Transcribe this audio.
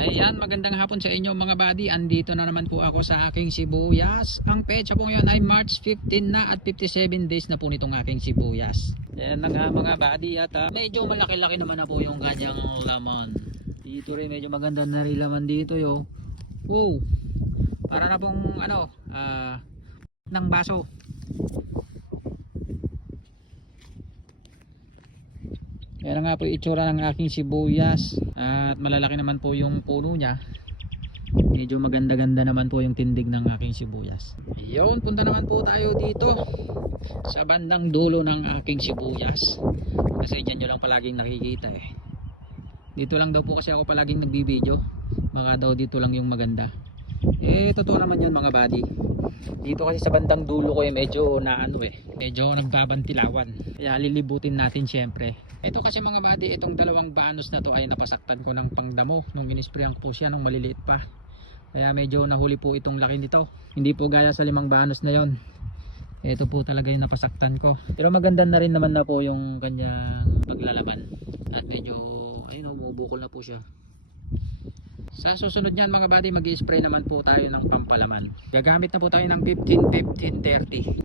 Ayan, magandang hapon sa inyo mga buddy. Andito na naman po ako sa aking sibuyas. Ang pecha po ngayon ay March 15 na at 57 days na po nitong aking sibuyas. Ayan na nga mga buddy at ah, medyo malaki-laki naman na po yung kanyang laman. Dito rin medyo maganda na rin laman dito yo. Wow! Para na pong ano, ah, ng baso. Yan nga po itsura ng aking sibuyas at malalaki naman po yung puno niya. Medyo maganda-ganda naman po yung tindig ng aking sibuyas. Yun, punta naman po tayo dito sa bandang dulo ng aking sibuyas. Kasi dyan nyo lang palaging nakikita eh. Dito lang daw po kasi ako palaging nagbibideo. Baka daw dito lang yung maganda. Eh, totoo naman yun mga buddy. Dito kasi sa bandang dulo ko eh medyo na ano eh. Medyo nagbabantilawan. Kaya lilibutin natin syempre. Ito kasi mga buddy, itong dalawang banos na to ay napasaktan ko ng pangdamo nung inisprayan ko siya nung maliliit pa. Kaya medyo nahuli po itong laki nito. Hindi po gaya sa limang banos na yon. Ito po talaga yung napasaktan ko. Pero maganda na rin naman na po yung kanyang paglalaban. At medyo, ayun o, bumubukol na po siya. Sa susunod niyan mga buddy, mag spray naman po tayo ng pampalaman. Gagamit na po tayo ng 15, 15, 30.